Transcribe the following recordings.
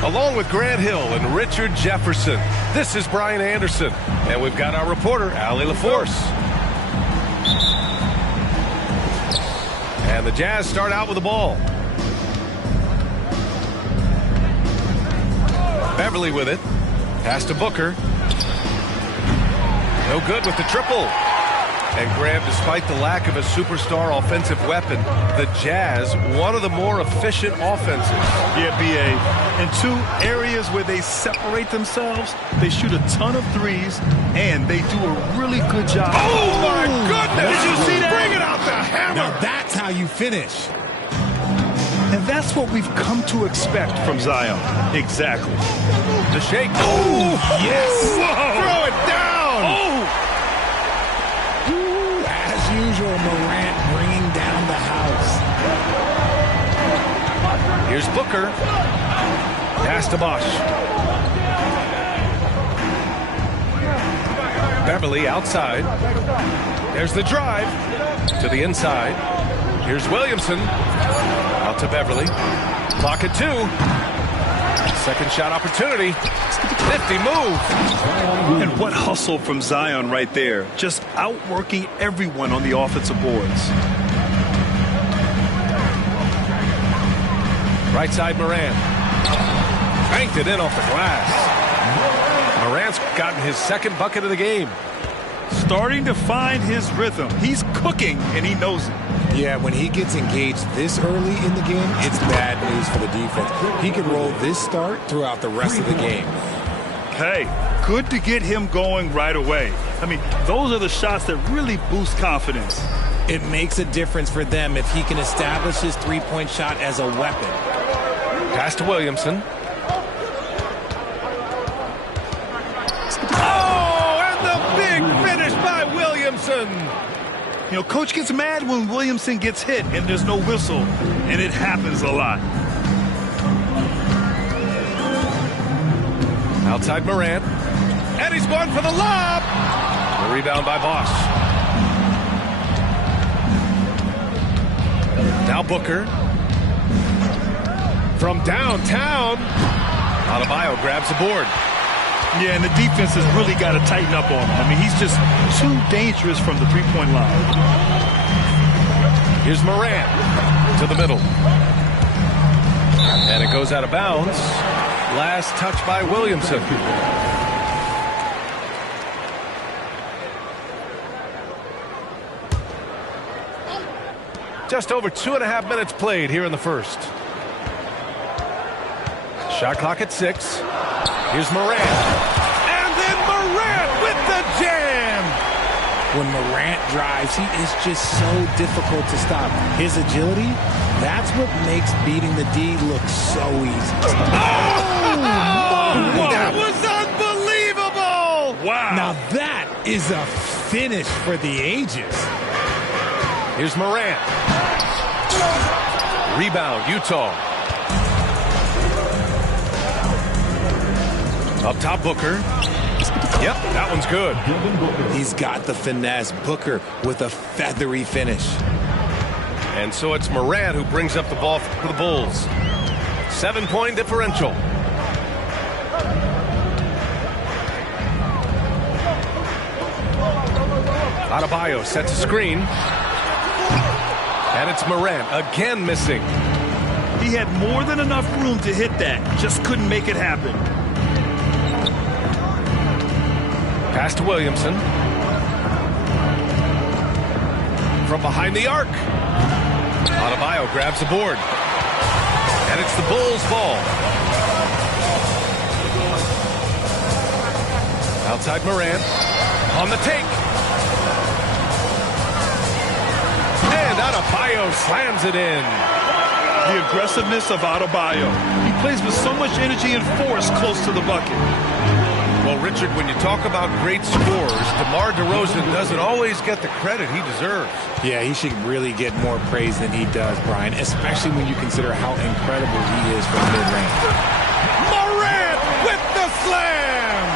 Along with Grant Hill and Richard Jefferson, this is Brian Anderson, and we've got our reporter, Allie LaForce. And the Jazz start out with the ball. Beverly with it. Pass to Booker. No good with the triple. And Graham, despite the lack of a superstar offensive weapon, the Jazz, one of the more efficient offenses. Yeah, B.A. In two areas where they separate themselves, they shoot a ton of threes, and they do a really good job. Oh, my goodness! Did you see that? Bring it out the hammer! Now that's how you finish. And that's what we've come to expect from Zion. Exactly. The shake. Oh, yes! Whoa. Throw it down! Oh! As usual, Morant bringing down the house. Here's Booker. Pass to Bosch. Beverly outside. There's the drive to the inside. Here's Williamson. Out to Beverly. Clock at 2. Second shot opportunity. Nifty move. And what hustle from Zion right there. Just outworking everyone on the offensive boards. Right side Morant. Banked it in off the glass. Morant's gotten his second bucket of the game. Starting to find his rhythm. He's cooking, and he knows it. Yeah, when he gets engaged this early in the game, it's bad news for the defense. He can roll this start throughout the rest of the game. Hey, good to get him going right away. I mean, those are the shots that really boost confidence. It makes a difference for them if he can establish his three-point shot as a weapon. Pass to Williamson. Oh, and the big finish by Williamson. You know, coach gets mad when Williamson gets hit and there's no whistle, and it happens a lot. Outside Morant. And he's going for the lob. The rebound by Bosch. Now Booker. From downtown. Adebayo grabs the board. Yeah, and the defense has really got to tighten up on him. I mean, he's just too dangerous from the three-point line. Here's Morant to the middle. And it goes out of bounds. Last touch by Williamson. Just over 2.5 minutes played here in the first. Shot clock at 6. Here's Morant. And then Morant with the jam. When Morant drives, he is just so difficult to stop. His agility, that's what makes beating the D look so easy. Oh, that was unbelievable. Wow. Now that is a finish for the ages. Here's Morant. Rebound, Utah. Up top, Booker. Yep, that one's good. He's got the finesse. Booker with a feathery finish. And so it's Morant who brings up the ball for the Bulls. 7-point differential. Adebayo sets a screen. And it's Morant again missing. He had more than enough room to hit that. Just couldn't make it happen. Pass to Williamson. From behind the arc. Adebayo grabs the board. And it's the Bulls' ball. Outside Morant. On the take. Adebayo slams it in. The aggressiveness of Adebayo. He plays with so much energy and force close to the bucket. Well, Richard, when you talk about great scorers, DeMar DeRozan doesn't always get the credit he deserves. Yeah, he should really get more praise than he does, Brian, especially when you consider how incredible he is from mid-range. Morant with the slam!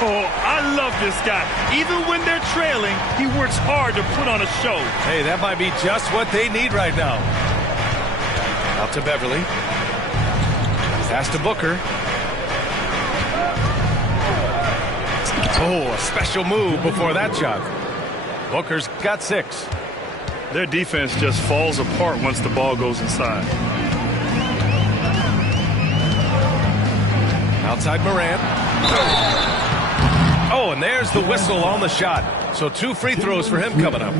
Oh, I love this guy. Even when they're trailing, he works hard to put on a show. Hey, that might be just what they need right now. Out to Beverly. Pass to Booker. Oh, a special move before that shot. Booker's got 6. Their defense just falls apart once the ball goes inside. Outside Morant. Oh, and there's the whistle on the shot. So 2 free throws for him coming up.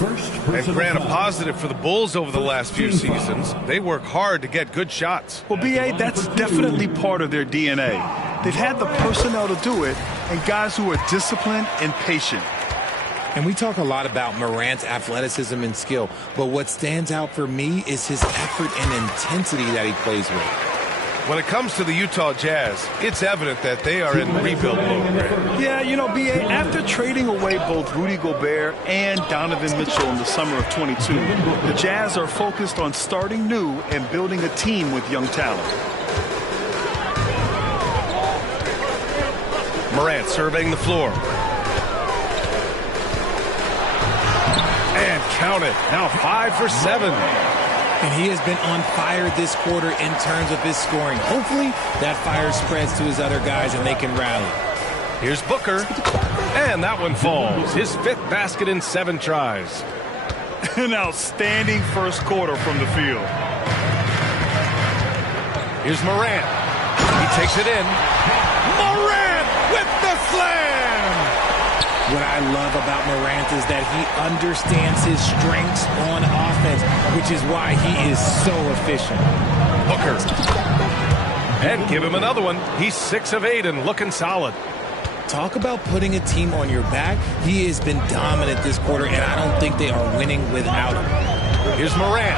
And Grant, a positive for the Bulls over the last few seasons. They work hard to get good shots. Well, B.A., that's definitely part of their DNA. They've had the personnel to do it, and guys who are disciplined and patient. And we talk a lot about Morant's athleticism and skill, but what stands out for me is his effort and intensity that he plays with. When it comes to the Utah Jazz, it's evident that they are in rebuild mode, Grant. Yeah, you know, B.A., after trading away both Rudy Gobert and Donovan Mitchell in the summer of 22, the Jazz are focused on starting new and building a team with young talent. Morant surveying the floor. And count it. Now 5 for 7. And he has been on fire this quarter in terms of his scoring. Hopefully, that fire spreads to his other guys and they can rally. Here's Booker. And that one falls. His 5th basket in 7 tries. An outstanding first quarter from the field. Here's Morant. He takes it in. Morant with the slam! What I love about Morant is that he understands his strengths on offense, which is why he is so efficient. Booker. And give him another one. He's 6 of 8 and looking solid. Talk about putting a team on your back. He has been dominant this quarter, and I don't think they are winning without him. Here's Morant.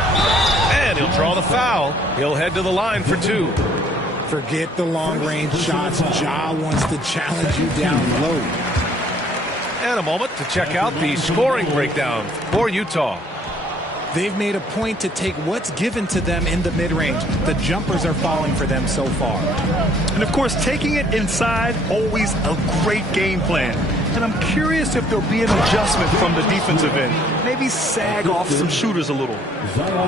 And he'll draw the foul. He'll head to the line for 2. Forget the long-range shots. Ja wants to challenge you down low. And a moment to check out the scoring breakdown for Utah. They've made a point to take what's given to them in the mid-range. The jumpers are falling for them so far. And, of course, taking it inside, always a great game plan. And I'm curious if there'll be an adjustment from the defensive end. Maybe sag off some shooters a little.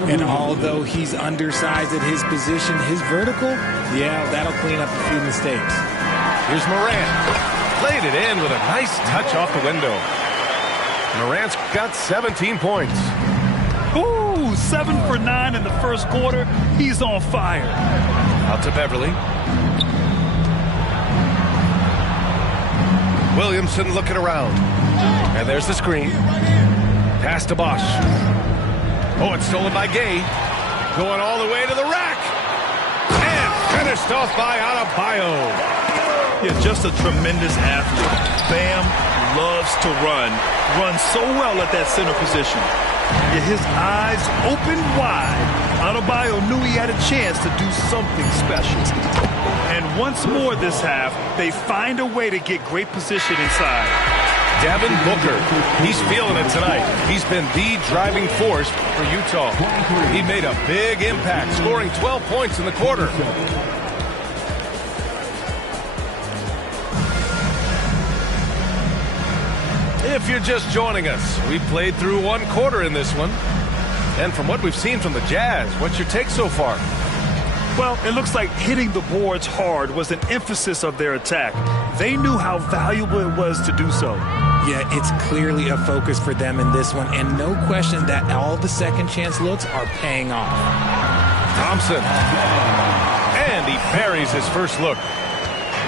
And although he's undersized at his position, his vertical, yeah, that'll clean up a few mistakes. Here's Morant. Played it in with a nice touch off the window. Morant's got 17 points. Ooh, 7 for 9 in the first quarter. He's on fire. Out to Beverly. Williamson looking around. And there's the screen. Pass to Bosch. Oh, it's stolen by Gay. Going all the way to the rack. And finished off by Adebayo. Yeah, just a tremendous athlete. Bam loves to run. Runs so well at that center position. Yeah, his eyes open wide. Adebayo knew he had a chance to do something special. And once more this half, they find a way to get great position inside. Devin Booker, he's feeling it tonight. He's been the driving force for Utah. He made a big impact, scoring 12 points in the quarter. If you're just joining us, we played through 1 quarter in this one. And from what we've seen from the Jazz, what's your take so far? Well, it looks like hitting the boards hard was an emphasis of their attack. They knew how valuable it was to do so. Yeah, it's clearly a focus for them in this one, and no question that all the second chance looks are paying off. Thompson. And he buries his first look.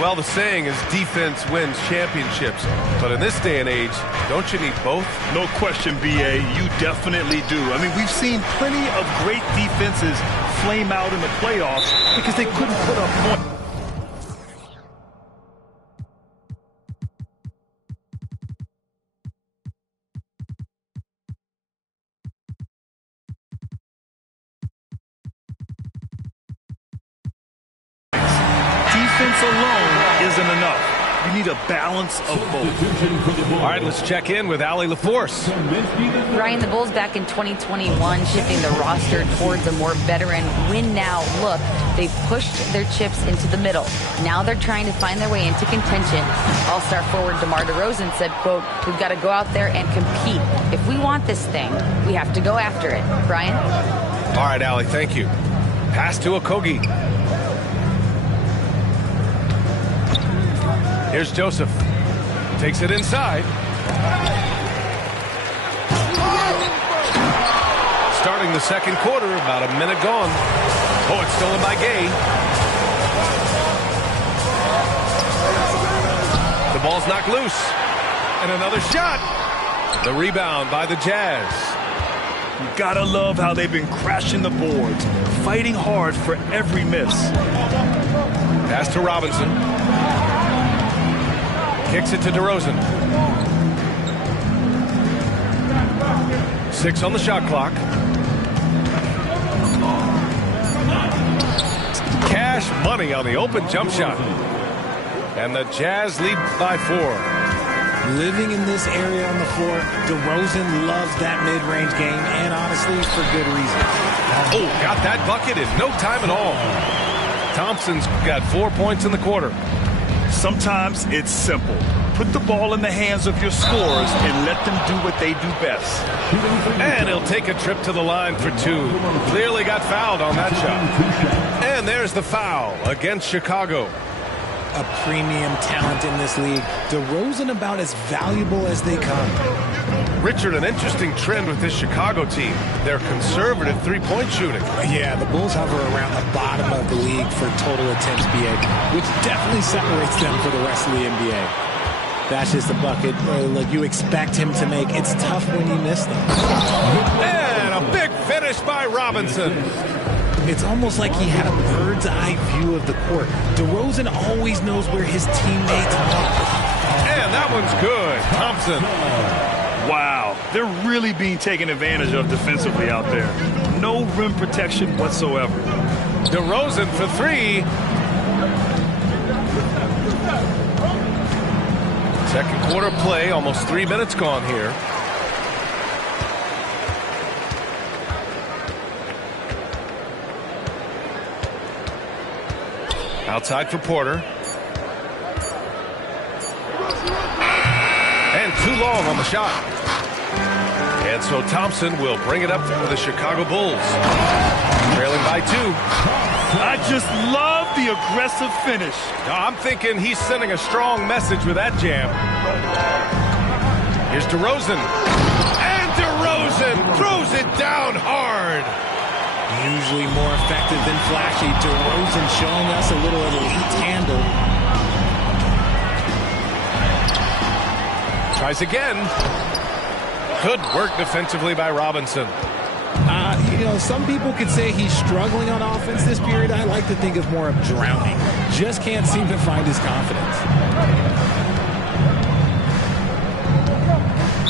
Well, the saying is defense wins championships. But in this day and age, don't you need both? No question, B.A. You definitely do. I mean, we've seen plenty of great defenses flame out in the playoffs because they couldn't put up points. defense alone isn't enough. You need a balance of both. All right, let's check in with Allie LaForce. Ryan, the Bulls back in 2021 shifting the roster towards a more veteran win-now look. They've pushed their chips into the middle. Now they're trying to find their way into contention. All-star forward DeMar DeRozan said, quote, "We've got to go out there and compete. If we want this thing, we have to go after it." Brian? All right, Allie, thank you. Pass to Okogie. Here's Joseph. Takes it inside. Starting the second quarter, about a minute gone. Oh, it's stolen by Gay. The ball's knocked loose. And another shot. The rebound by the Jazz. You gotta love how they've been crashing the boards, fighting hard for every miss. Pass to Robinson. Kicks it to DeRozan. 6 on the shot clock. Cash money on the open jump shot. And the Jazz lead by 4. Living in this area on the floor, DeRozan loves that mid-range game, and honestly, for good reason. Oh, got that bucket in no time at all. Thompson's got 4 points in the quarter. Sometimes it's simple. Put the ball in the hands of your scorers and let them do what they do best. And he'll take a trip to the line for 2. Clearly got fouled on that shot. And there's the foul against Chicago. A premium talent in this league. DeRozan about as valuable as they come. Richard, an interesting trend with this Chicago team. Their conservative three-point shooting. Yeah, the Bulls hover around the bottom of the league for total attempts PA, which definitely separates them for the rest of the NBA. That's just a bucket like you expect him to make. It's tough when you miss them. And a big finish by Robinson. It's almost like he had a bird's eye view of the court. DeRozan always knows where his teammates are. And that one's good. Thompson. Wow, they're really being taken advantage of defensively out there. No rim protection whatsoever. DeRozan for 3. Second quarter play, almost 3 minutes gone here. Outside for Porter. And too long on the shot. And so Thompson will bring it up for the Chicago Bulls. Trailing by 2. I just love the aggressive finish. I'm thinking he's sending a strong message with that jam. Here's DeRozan. And DeRozan throws it down hard. Usually more effective than flashy. DeRozan showing us a little elite handle. Tries again. Good work defensively by Robinson. Some people could say he's struggling on offense this period. I like to think of more of drowning. Just can't seem to find his confidence.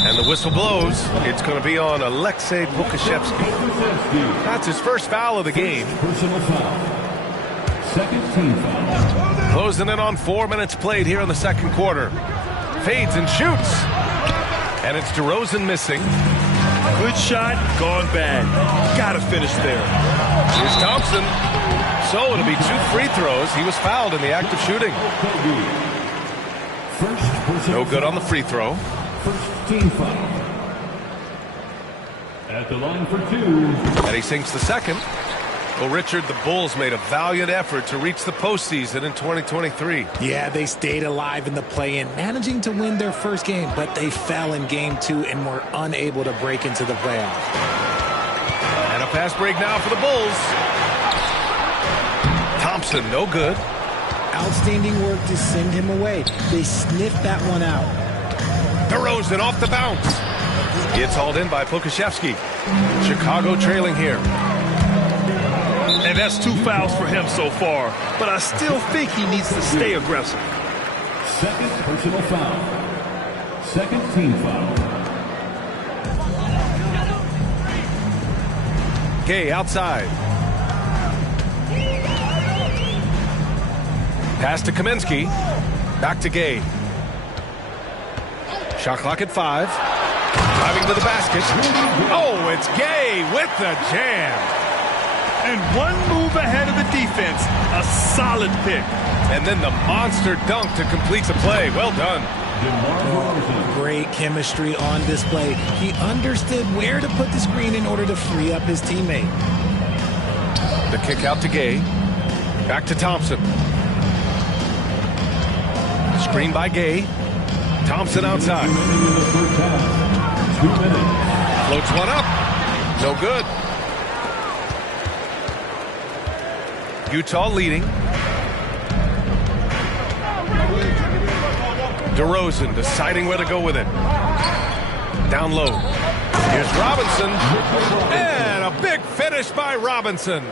And the whistle blows. It's going to be on Alexei Pokusevski. That's his first foul of the game. Personal foul. Second team foul. Closing in on 4 minutes played here in the second quarter. Fades and shoots. And it's DeRozan missing. Good shot, gone bad. Gotta finish there. Here's Thompson. So it'll be 2 free throws. He was fouled in the act of shooting. No good on the free throw. First team foul. At the line for 2. And he sinks the second. Well, Richard, the Bulls made a valiant effort to reach the postseason in 2023. Yeah, they stayed alive in the play-in, managing to win their first game, but they fell in game 2 and were unable to break into the playoffs. And a fast break now for the Bulls. Thompson, no good. Outstanding work to send him away. They sniffed that one out. DeRozan off the bounce. It's hauled in by Pokusevski. Chicago trailing here. And that's 2 fouls for him so far. But I still think he needs to stay aggressive. Second personal foul. Second team foul. Gay outside. Pass to Kaminsky. Back to Gay. Shot clock at 5. Driving to the basket. Oh, it's Gay with the jam. And one move ahead of the defense. A solid pick. And then the monster dunk to complete the play. Well done. Great chemistry on display. He understood where to put the screen in order to free up his teammate. The kick out to Gay. Back to Thompson. Screen by Gay. Thompson outside. 2 minutes. Floats one up. No good. Utah leading. DeRozan deciding where to go with it. Down low. Here's Robinson. And a big finish by Robinson.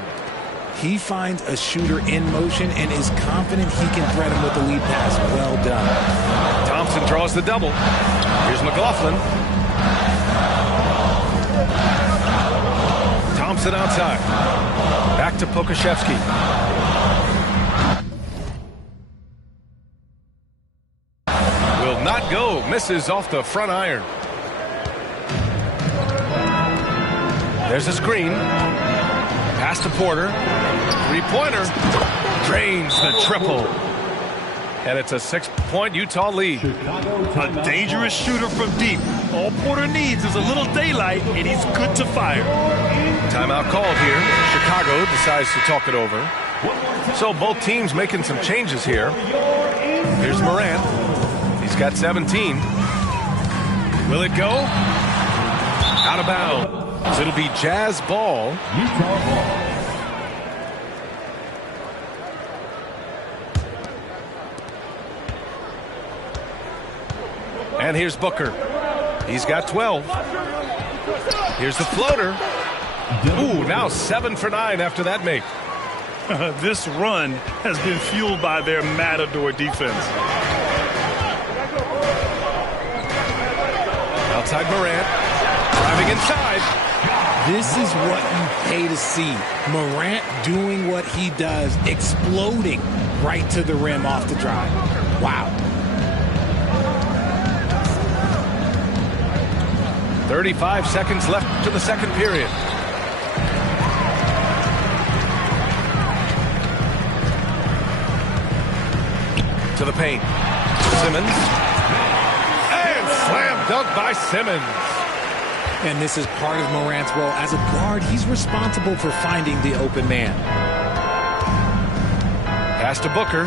He finds a shooter in motion and is confident he can threat him with the lead pass. Well done. Thompson draws the double. Here's McLaughlin. Thompson outside. Back to Pokashevsky. Will not go. Misses off the front iron. There's a screen. Pass to Porter. Three-pointer. Drains the triple. And it's a 6-point Utah lead. A dangerous shooter from deep. All Porter needs is a little daylight, and he's good to fire. Timeout called here. Chicago decides to talk it over. So both teams making some changes here. Here's Morant. He's got 17. Will it go? Out of bounds. It'll be Jazz ball. Utah ball. And here's Booker. He's got 12. Here's the floater. Ooh, now 7 for 9 after that make. This run has been fueled by their matador defense. Outside Morant. Driving inside. This is what you pay to see. Morant doing what he does, exploding right to the rim off the drive. Wow. 35 seconds left to the second period. To the paint. Simmons. And slam dunk by Simmons. And this is part of Morant's role. As a guard, he's responsible for finding the open man. Pass to Booker.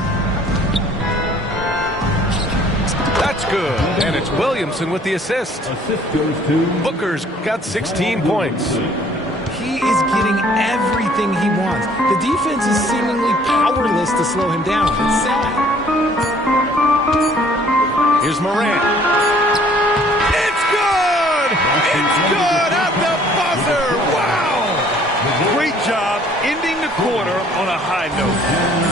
That's good. And it's Williamson with the assist. Assist goes to Booker's got 16 points. He is getting everything he wants. The defense is seemingly powerless to slow him down. It's sad. Here's Morant. It's good! It's good at the buzzer! Wow! Great job ending the quarter on a high note.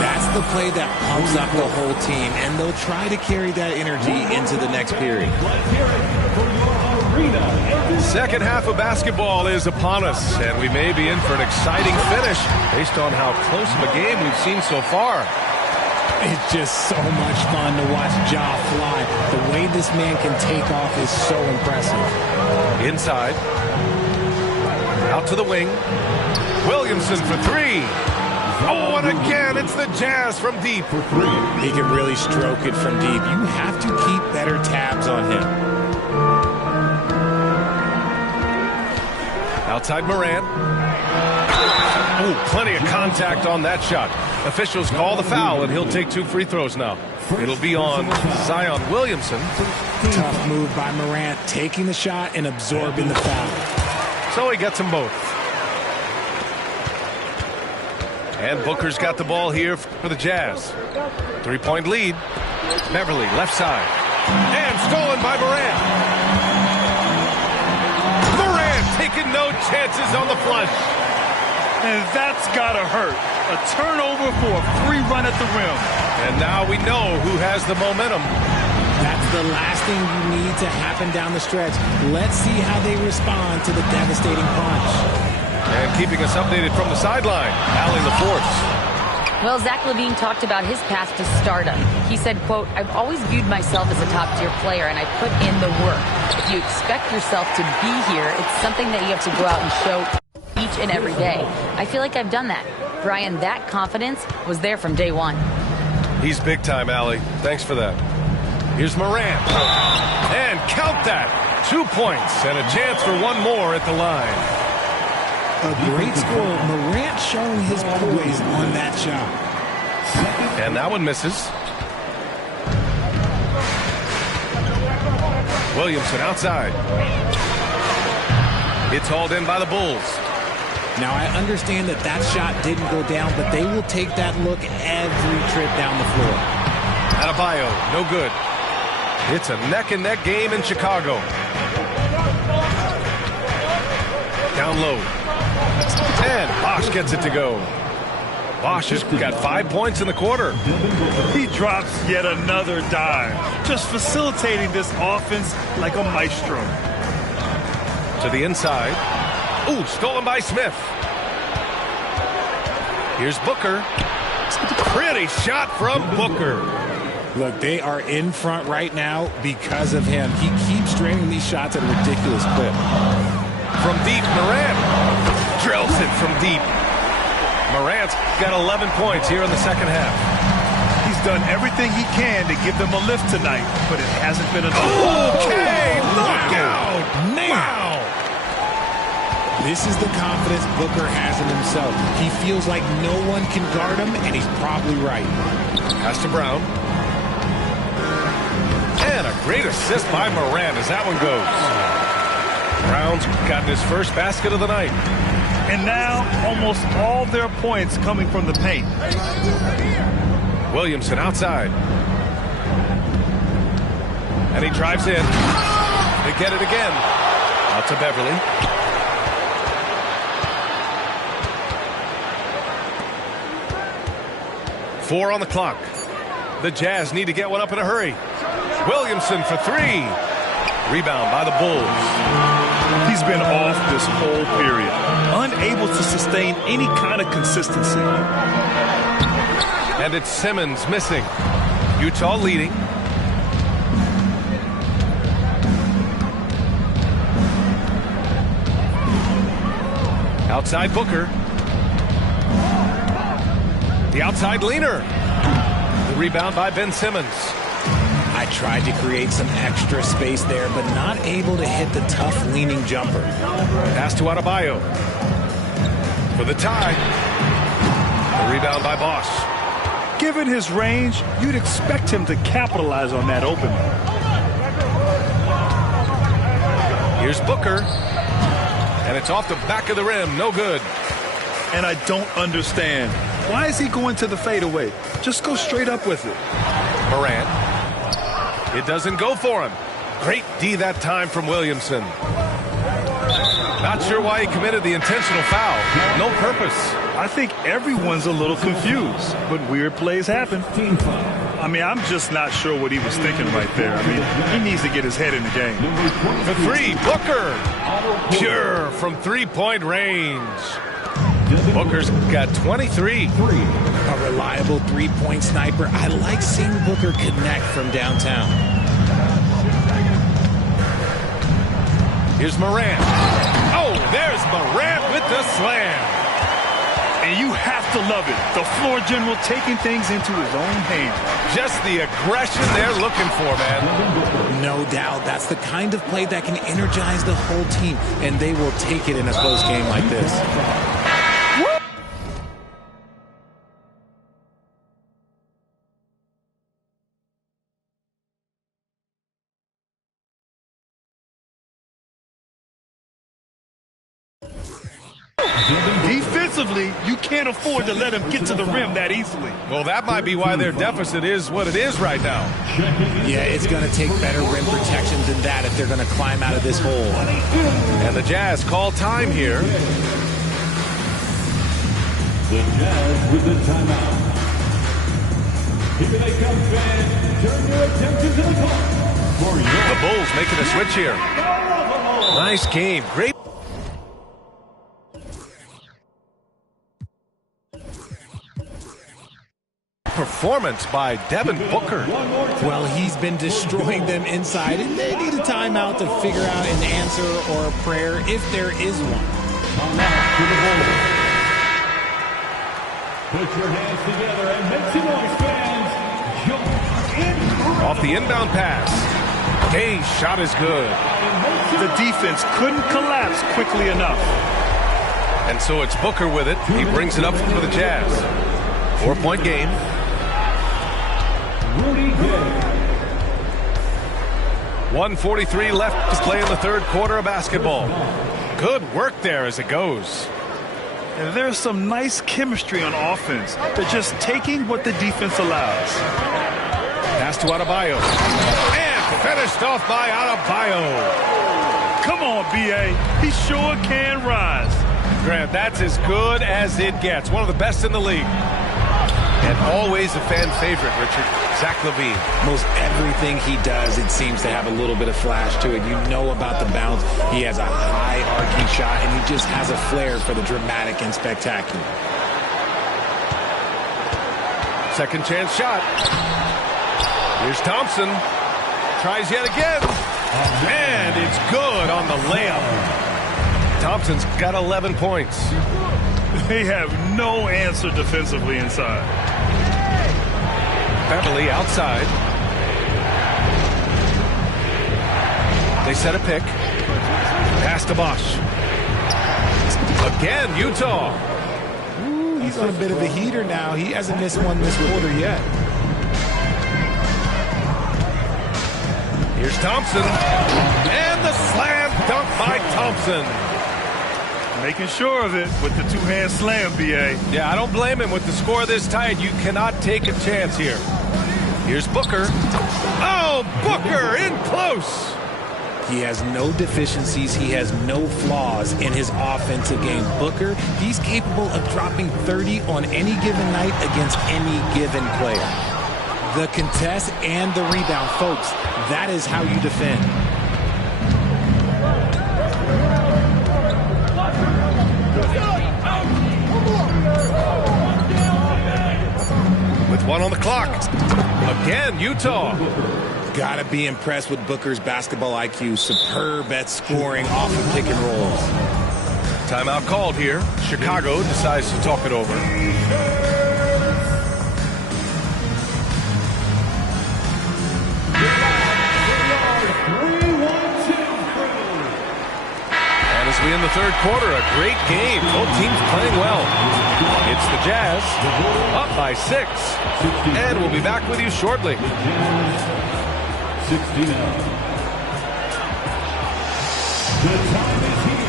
That's the play that pumps up the whole team, and they'll try to carry that energy into the next period. Let's hear it for your arena. Second half of basketball is upon us, and we may be in for an exciting finish based on how close of a game we've seen so far. It's just so much fun to watch Ja fly. The way this man can take off is so impressive. Inside. Out to the wing. Williamson for 3. Oh, and again, it's the Jazz from deep. For 3. He can really stroke it from deep. You have to keep better tabs on him. Outside Morant. Ooh, plenty of contact on that shot. Officials call the foul, and he'll take 2 free throws now. It'll be on Zion Williamson. Tough move by Morant, taking the shot and absorbing the foul. So he gets them both. And Booker's got the ball here for the Jazz. 3-point lead. Beverly, left side. And stolen by Morant. Morant taking no chances on the flush. And that's gotta hurt. A turnover for a free run at the rim. And now we know who has the momentum. That's the last thing you need to happen down the stretch. Let's see how they respond to the devastating punch. And keeping us updated from the sideline, Allie LaForce. Well, Zach LaVine talked about his path to stardom. He said, quote, "I've always viewed myself as a top-tier player, and I put in the work. If you expect yourself to be here, it's something that you have to go out and show each and every day. I feel like I've done that." Brian, that confidence was there from day one. He's big time, Allie. Thanks for that. Here's Morant. And count that. 2 points and a chance for one more at the line. A great score. Morant showing his poise on that shot. And that one misses. Williamson outside. It's hauled in by the Bulls. Now, I understand that that shot didn't go down, but they will take that look every trip down the floor. Adebayo, no good. It's a neck-and-neck game in Chicago. Down low. And Bosch gets it to go. Bosch has got 5 points in the quarter. He drops yet another dime, just facilitating this offense like a maestro. To the inside. Ooh, stolen by Smith. Here's Booker. Pretty shot from Booker. Look, they are in front right now because of him. He keeps draining these shots at a ridiculous clip. From deep, Morant drills it from deep. Morant's got 11 points here in the second half. He's done everything he can to give them a lift tonight, but it hasn't been enough. Okay, look out! Man. Wow! This is the confidence Booker has in himself. He feels like no one can guard him, and he's probably right. Pass to Brown. And a great assist by Morant as that one goes. Brown's gotten his first basket of the night. And now almost all their points coming from the paint. Williamson outside. And he drives in. They get it again. Out to Beverly. Four on the clock. The Jazz need to get one up in a hurry. Williamson for three. Rebound by the Bulls. He's been off this whole period, unable to sustain any kind of consistency. And it's Simmons missing. Utah leading. Outside Booker. The outside leaner. The rebound by Ben Simmons. I tried to create some extra space there, but not able to hit the tough leaning jumper. Pass to Adebayo. For the tie. The rebound by Bosch. Given his range, you'd expect him to capitalize on that opening. Here's Booker. And it's off the back of the rim. No good. And I don't understand. Why is he going to the fadeaway? Just go straight up with it. Morant. It doesn't go for him. Great D that time from Williamson. Not sure why he committed the intentional foul. No purpose. I think everyone's a little confused, but weird plays happen. I mean, I'm just not sure what he was thinking right there. I mean, he needs to get his head in the game. For three, Booker. Pure from three-point range. Booker's got 23. A reliable three-point sniper. I like seeing Booker connect from downtown. Here's Morant. Oh, there's Morant with the slam. And you have to love it. The floor general taking things into his own hands. Just the aggression they're looking for, man. No doubt. That's the kind of play that can energize the whole team, and they will take it in a close game like this. Defensively, you can't afford to let him get to the rim that easily. Well, that might be why their deficit is what it is right now. Yeah, it's going to take better rim protection than that if they're going to climb out of this hole. And the Jazz call time here. The Jazz with the timeout. Here they come, fans. Turn your attention to the clock. The Bulls making a switch here. Nice game. Great. performance by Devin Booker. Well, he's been destroying them inside, and they need a timeout to figure out an answer or a prayer if there is one. Put your hands together and make some noise, fans. Off the inbound pass. Gay's shot is good. The defense couldn't collapse quickly enough. And so it's Booker with it. He brings it up for the Jazz. 4-point game. Rudy Gay. 1:43 left to play in the third quarter of basketball. Good work there as it goes. And there's some nice chemistry on offense. They're just taking what the defense allows. Pass to Adebayo. And finished off by Adebayo. Come on, B.A. He sure can rise. Grant, that's as good as it gets. One of the best in the league. And always a fan favorite, Richard. Zach LaVine. Most everything he does, it seems to have a little bit of flash to it. You know about the bounce. He has a high arcing shot, and he just has a flair for the dramatic and spectacular. Second chance shot. Here's Thompson. Tries yet again. And it's good on the layup. Thompson's got 11 points. They have no answer defensively inside. Beverly outside. They set a pick. Pass to Bosch. Again, Utah. Ooh, he's on a bit of a heater now. He hasn't missed one this quarter yet. Here's Thompson. And the slam dunk by Thompson. Making sure of it with the two-hand slam, B.A. Yeah, I don't blame him with the score this tight. You cannot take a chance here. Here's Booker. Oh, Booker in close. He has no deficiencies. He has no flaws in his offensive game. Booker, he's capable of dropping 30 on any given night against any given player. The contest and the rebound, folks, that is how you defend. With one on the clock. Again, Utah. Gotta be impressed with Booker's basketball IQ. Superb at scoring off of pick and rolls. Timeout called here. Chicago decides to talk it over. And as we in the third quarter, a great game. Both teams playing well. It's the Jazz up by 6. And we'll be back with you shortly. 69.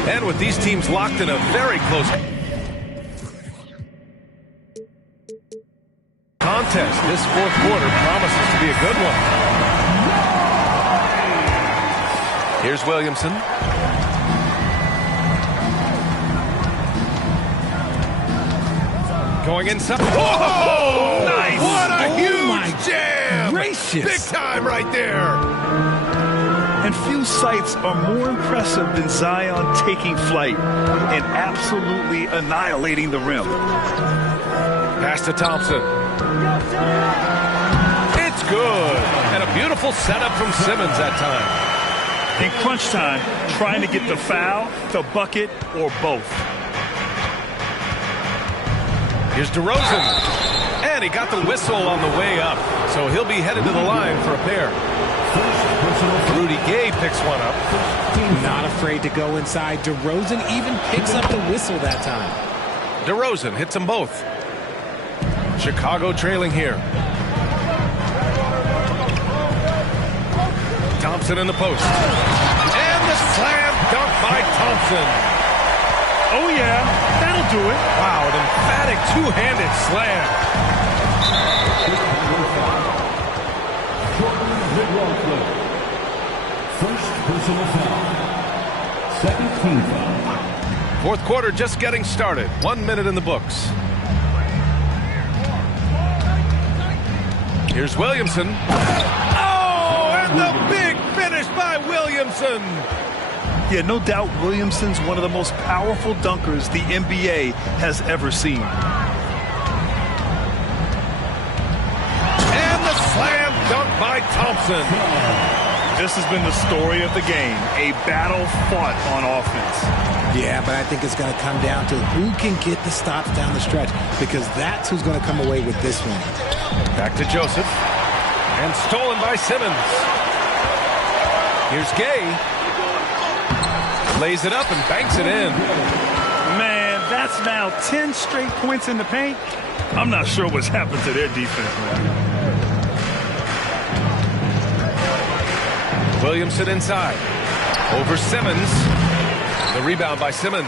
And with these teams locked in a very close contest, this fourth quarter promises to be a good one. Here's Williamson. Going inside. Whoa! Nice! What a huge jam! Gracious. Big time right there. And few sights are more impressive than Zion taking flight and absolutely annihilating the rim. Pass to Thompson. It's good. And a beautiful setup from Simmons that time. In crunch time, trying to get the foul, the bucket, or both. Here's DeRozan. And he got the whistle on the way up. So he'll be headed to the line for a pair. Rudy Gay picks one up. Not afraid to go inside. DeRozan even picks up the whistle that time. DeRozan hits them both. Chicago trailing here. Thompson in the post. And the slam dunk by Thompson. Oh, yeah, that'll do it. Wow, an emphatic two-handed slam. First personal foul. Second team foul. Fourth quarter just getting started. 1 minute in the books. Here's Williamson. Oh, and the big finish by Williamson. Yeah, no doubt Williamson's one of the most powerful dunkers the NBA has ever seen. by Thompson. This has been the story of the game, a battle fought on offense. Yeah, but I think it's going to come down to who can get the stops down the stretch, because that's who's going to come away with this one. Back to Joseph. And stolen by Simmons. Here's Gay. Lays it up and banks it in. Man, that's now 10 straight points in the paint. I'm not sure what's happened to their defense, man. Williamson inside. Over Simmons. The rebound by Simmons.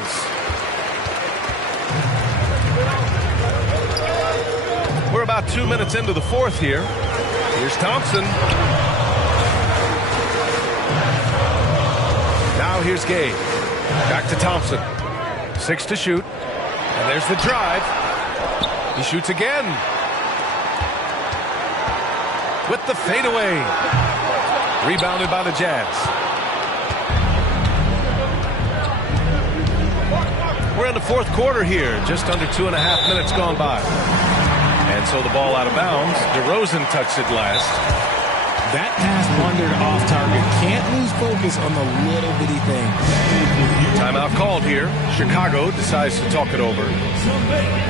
We're about 2 minutes into the fourth here. Here's Thompson. Now here's Gay. Back to Thompson. 6 to shoot. And there's the drive. He shoots again. With the fadeaway. Rebounded by the Jazz. We're in the fourth quarter here. Just under 2.5 minutes gone by. And so the ball out of bounds. DeRozan touched it last. That pass wandered off target. Can't lose focus on the little bitty things. Timeout called here. Chicago decides to talk it over.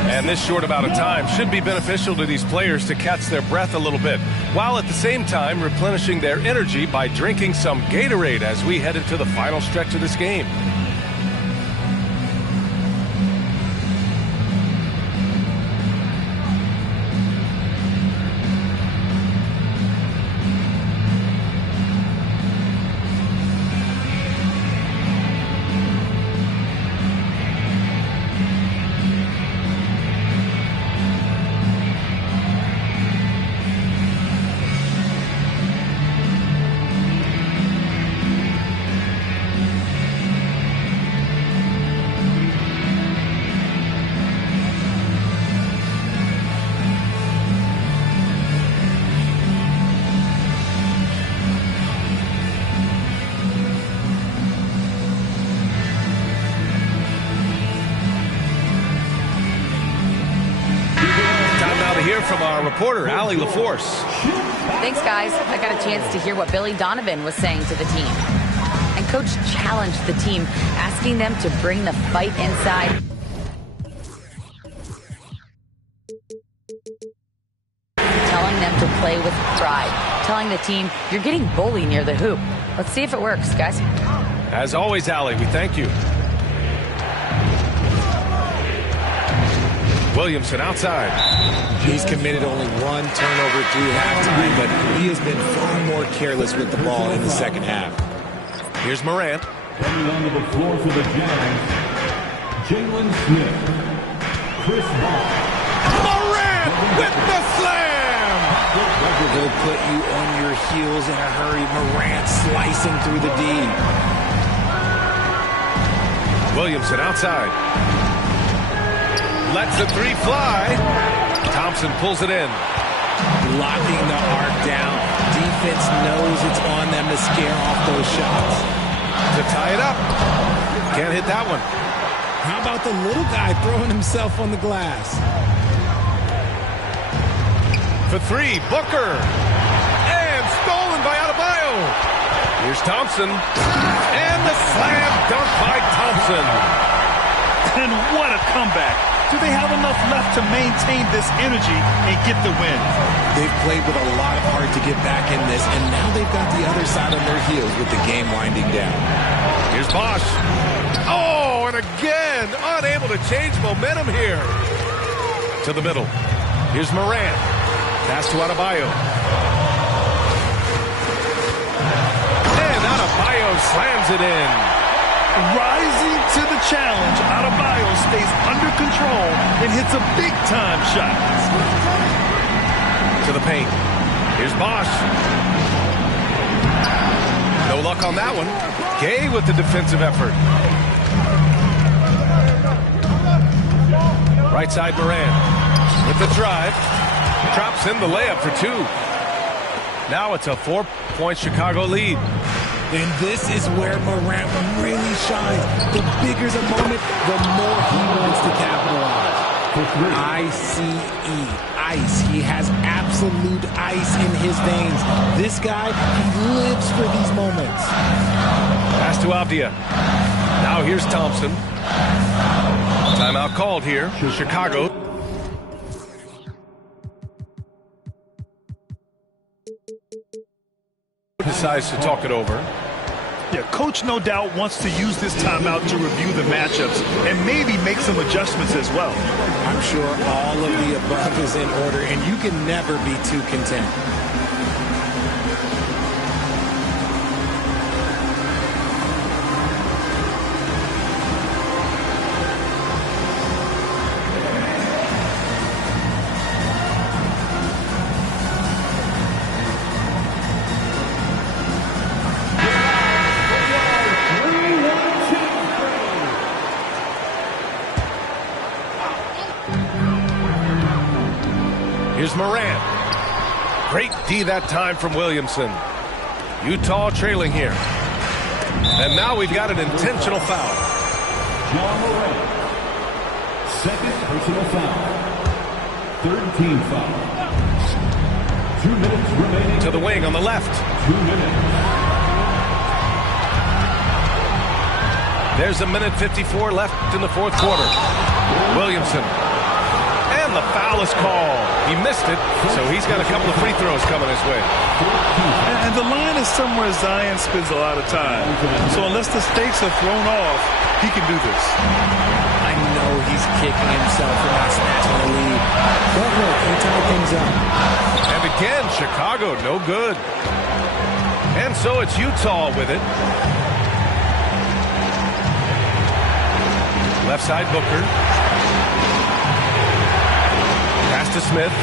And this short amount of time should be beneficial to these players to catch their breath a little bit, while at the same time replenishing their energy by drinking some Gatorade as we head into the final stretch of this game. From our reporter, Allie LaForce. Thanks, guys. I got a chance to hear what Billy Donovan was saying to the team. And Coach challenged the team, asking them to bring the fight inside. Telling them to play with pride. Telling the team, you're getting bullied near the hoop. Let's see if it works, guys. As always, Allie, we thank you. Williamson outside. He's committed only one turnover through halftime, but he has been far more careless with the ball in the second half. Here's Morant. Coming onto the floor for the Jazz, Jalen Smith, Chris Paul. Morant with the slam! They'll put you on your heels in a hurry. Morant slicing through the D. Williamson outside. Lets the three fly. Thompson pulls it in. Locking the arc down. Defense knows it's on them to scare off those shots. To tie it up. Can't hit that one. How about the little guy throwing himself on the glass? For three, Booker. And stolen by Adebayo. Here's Thompson. And the slam dunk by Thompson. And what a comeback. Do they have enough left to maintain this energy and get the win? They've played with a lot of heart to get back in this, and now they've got the other side on their heels with the game winding down. Here's Bosch. Oh, and again, unable to change momentum here. To the middle. Here's Morant. Pass to Adebayo. And Adebayo slams it in. Rising to the challenge, Adebayo stays under control and hits a big-time shot. To the paint. Here's Bosch. No luck on that one. Gay with the defensive effort. Right side Morant with the drive. Drops in the layup for two. Now it's a 4-point Chicago lead. And this is where Morant really shines. The bigger the moment, the more he wants to capitalize. ICE. ice. He has absolute ice in his veins. This guy, he lives for these moments. Pass to Avdia. Now here's Thompson. Timeout called here. Chicago. Decides to talk it over. Yeah, coach no doubt wants to use this timeout to review the matchups and maybe make some adjustments as well. I'm sure all of the above is in order, and you can never be too content. Here's Morant. Great D that time from Williamson. Utah trailing here. And now we've got an intentional foul. John Morant. Second personal foul. Third team foul. 2 minutes remaining. To the wing on the left. 2 minutes. There's a minute 54 left in the fourth quarter. Williamson. And the foul is called. He missed it, so he's got a couple of free throws coming his way. And the line is somewhere Zion spends a lot of time. So unless the stakes are thrown off, he can do this. I know he's kicking himself for not snatching the lead. But look, he tied things up. And again, Chicago, no good. And so it's Utah with it. Left side, Booker. Pass to Smith.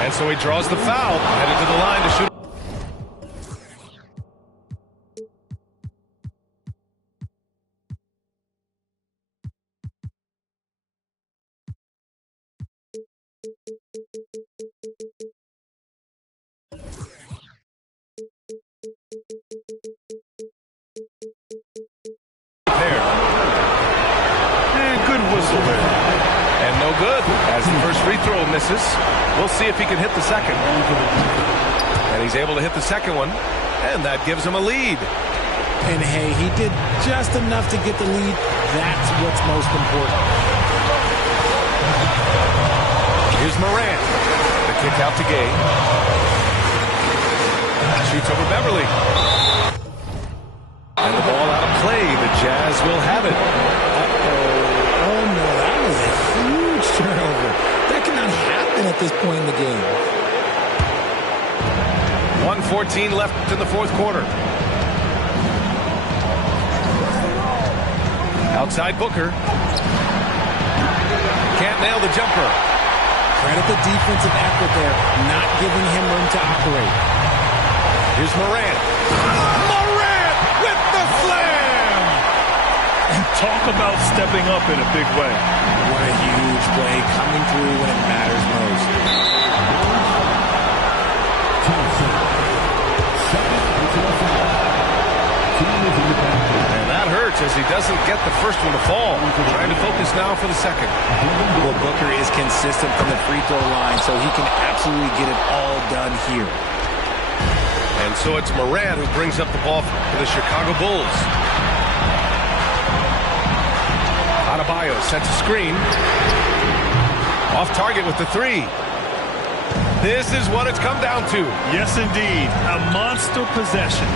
And so he draws the foul, headed to the line to shoot. Good whistle there. And no good, as the first free throw misses. We'll see if he can hit the second. And he's able to hit the second one, and that gives him a lead. And hey, he did just enough to get the lead. That's what's most important. Here's Morant. The kick out to Gay. Shoots over Beverly. And the ball out of play. The Jazz will have it. Oh no, that was a huge turnover. That cannot happen at this point in the game. 1:14 left in the fourth quarter. Outside Booker. Can't nail the jumper. Credit the defensive effort there, not giving him room to operate. Here's Morant. Morant with the slam! And talk about stepping up in a big way. What a huge play, coming through when it matters most. Thompson. Second personal foul. Team is in the backcourt. And that hurts as he doesn't get the first one to fall. Trying to focus now for the second. Well, Booker is consistent from the free throw line, so he can absolutely get it all done here. And so it's Morant who brings up the ball for the Chicago Bulls. Adebayo sets a screen. Off target with the three. This is what it's come down to. Yes, indeed. A monster possession.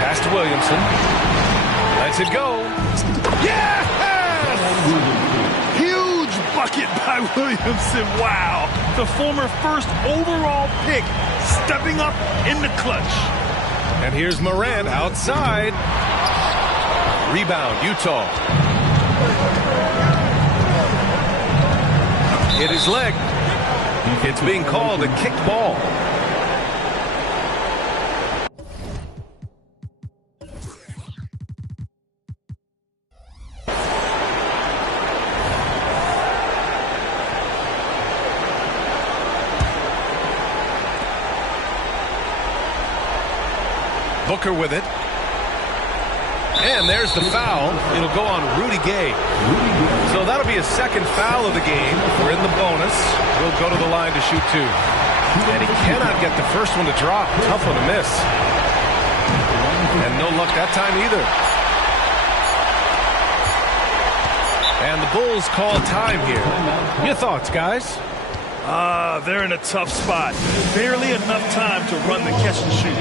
Pass to Williamson. Lets it go. Yes! Huge bucket by Williamson. Wow. The former first overall pick stepping up in the clutch. And here's Morant outside. Rebound, Utah. Hit his leg. It's being called a kicked ball. Booker with it. And there's the foul. It'll go on Rudy Gay. So that'll be a second foul of the game. We're in the bonus. We'll go to the line to shoot 2. And he cannot get the first one to drop. Tough one to miss. And no luck that time either. And the Bulls call time here. Your thoughts, guys? They're in a tough spot. Barely enough time to run the catch and shoot.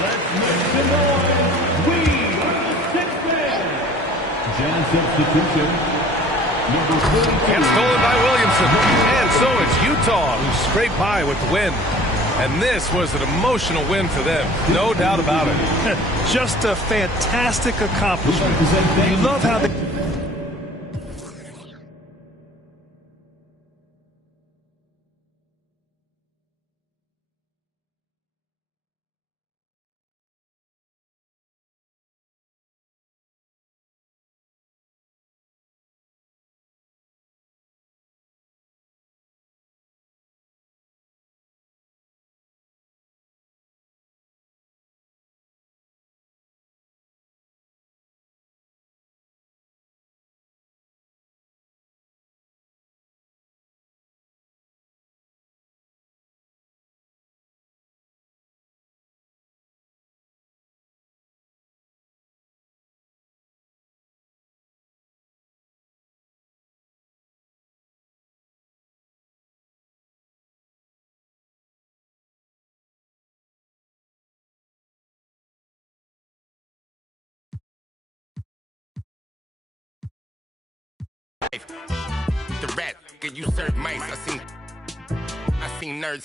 Let's make some noise. We are the sixth man. Jan substitution. Number 32. And stolen by Williamson. And so it's Utah who scraped by with the win. And this was an emotional win for them. No doubt about it. Just a fantastic accomplishment. You love how they... The rat, can you serve mice? I seen nerds.